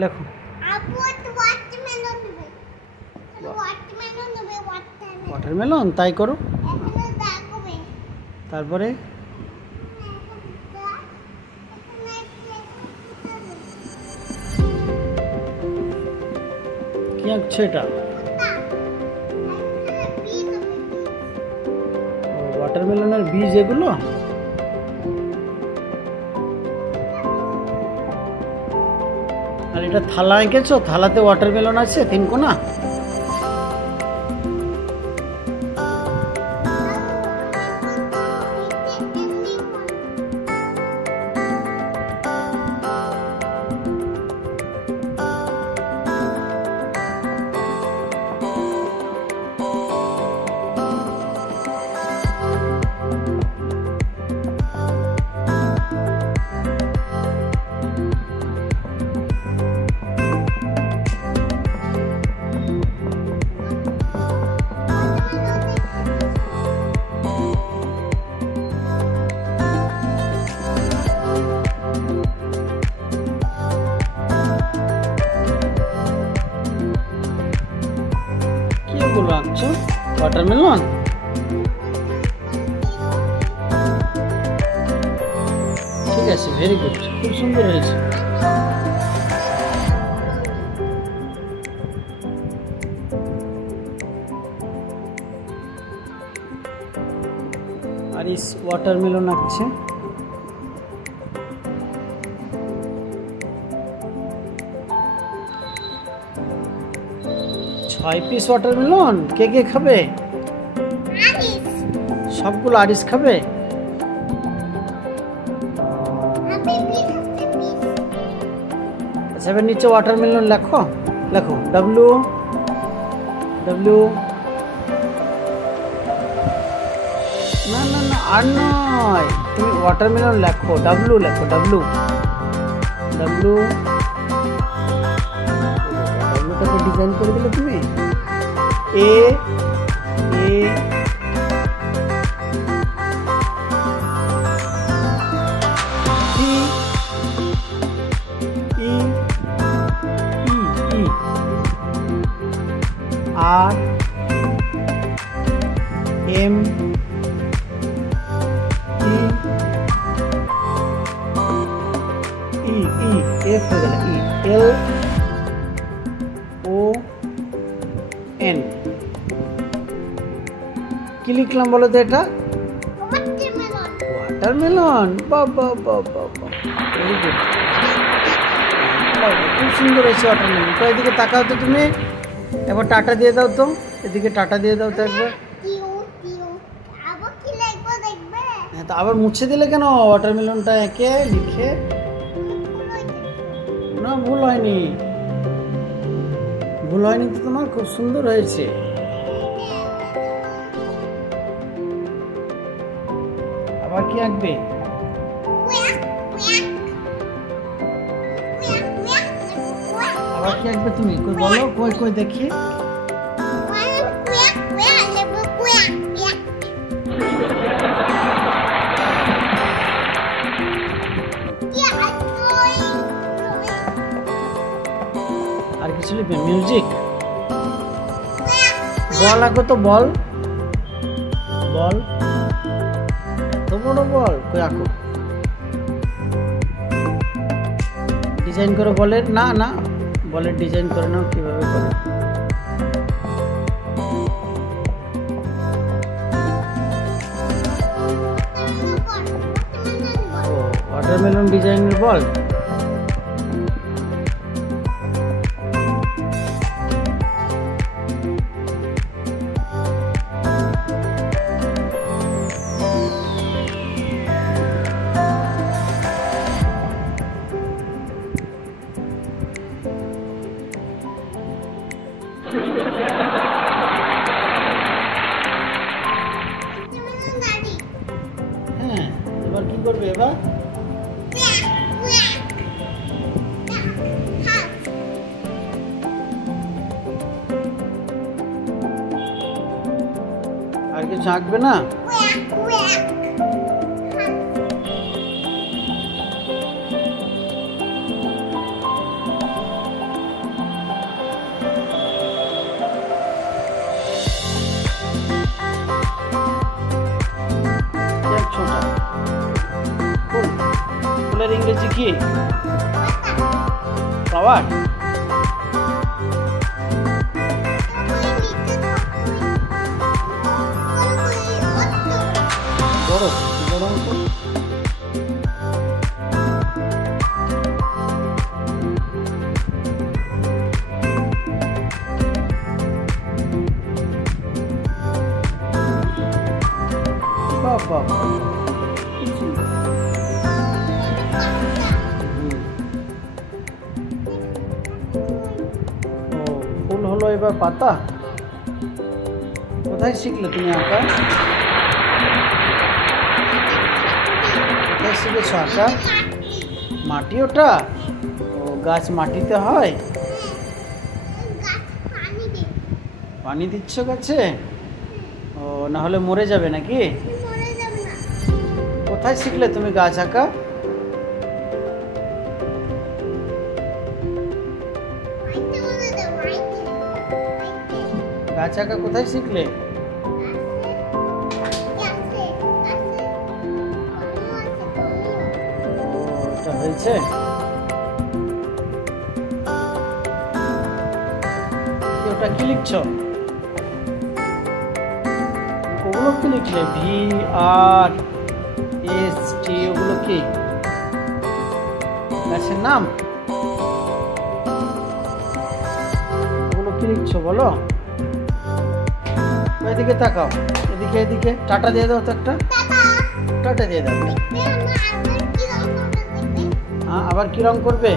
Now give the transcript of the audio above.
লেখো। ওয়াটারমেলন, তাই করো। তারপরে কি আঁকছো এটা? ওয়াটারমেলনের বীজ এগুলো। আর এটা থালা এঁকেছো, থালাতে ওয়াটারমেলন আছে 3 কোনা। এগুলো আঁকছো ওয়াটারমেলন। ঠিক আছে, ভেরি গুড, খুব সুন্দর হয়েছে। আর ইস ওয়াটারমেলন আঁকছে। ছয় পিস ওয়াটারমেলন কে কে খাবে? সবগুলো আরিস খাবে। আচ্ছা, এবার নিচে ওয়াটারমেলন লেখো, লেখো ডব্লিউ ডব্লিউ। না না না, আর নয়, তুমি ওয়াটারমেলন লেখো, ডব্লিউ লেখো, ডব্লিউ ডব্লিউ। ওটাকে ডিজাইন করে দিলে তুমি। এ এ ই ই ই আর এম ই ই ই এফ হয়ে গেল, ই এল ও এন। কি লিখলাম বলো তো? এটা ওয়াটারমেলন। বাবা বাবা, ভেরি গুড, খুব সুন্দর হয়েছে ওয়াটারমেলন। তো এদিকে তাকাও তো তুমি, এবার টাটা দিয়ে দাও তো, এদিকে টাটা দিয়ে দাও তো একবার। হ্যাঁ, তো আবার মুছে দিলে কেন ওয়াটারমেলনটা এঁকে লিখে? না, ভুল হয়নি, ভুল হয়নি তো তোমার, খুব সুন্দর হয়েছে। আবার কি আঁকবে? আবার কি আঁকবে তুমি? কই বলো, কই কই দেখি। আর কিছু লিখবে? মিউজিক। বল আঁকো তো, বল বল, তো বড় বল, কই আঁকো, ডিজাইন করো বলের। না না, বলের ডিজাইন করে নাও, কিভাবে করে। ও, ওয়াটারমেলন ডিজাইনের বল। হ্যাঁ, এবার কি করবে? এবার আর কিছু আঁকবে না? কি? ফ্লাওয়ার? বড় বড় অঙ্ক। বাবা ফুল হলো, এবার পাতা। কোথায় শিখলে তুমি আঁকা? কোথায় শিখেছ আঁকা? মাটি ওটা? ও গাছ মাটিতে হয়? পানি দিচ্ছ গাছে? ও না হলে মরে যাবে নাকি? কোথায় শিখলে তুমি গাছ আঁকা? গাছ আঁকা কোথায় শিখলে? ওটা হয়েছে? ওটা কি লিখছ? ওগুলো কি লিখলে? VRST ওগুলো কি গাছের নাম? ওগুলো কি লিখছো বলো? এদিকে তাকাও, এদিকে এদিকে টাটা দিয়ে দাও তো একটা, টাটা দিয়ে দাও। হ্যাঁ, আবার কি রং করবে?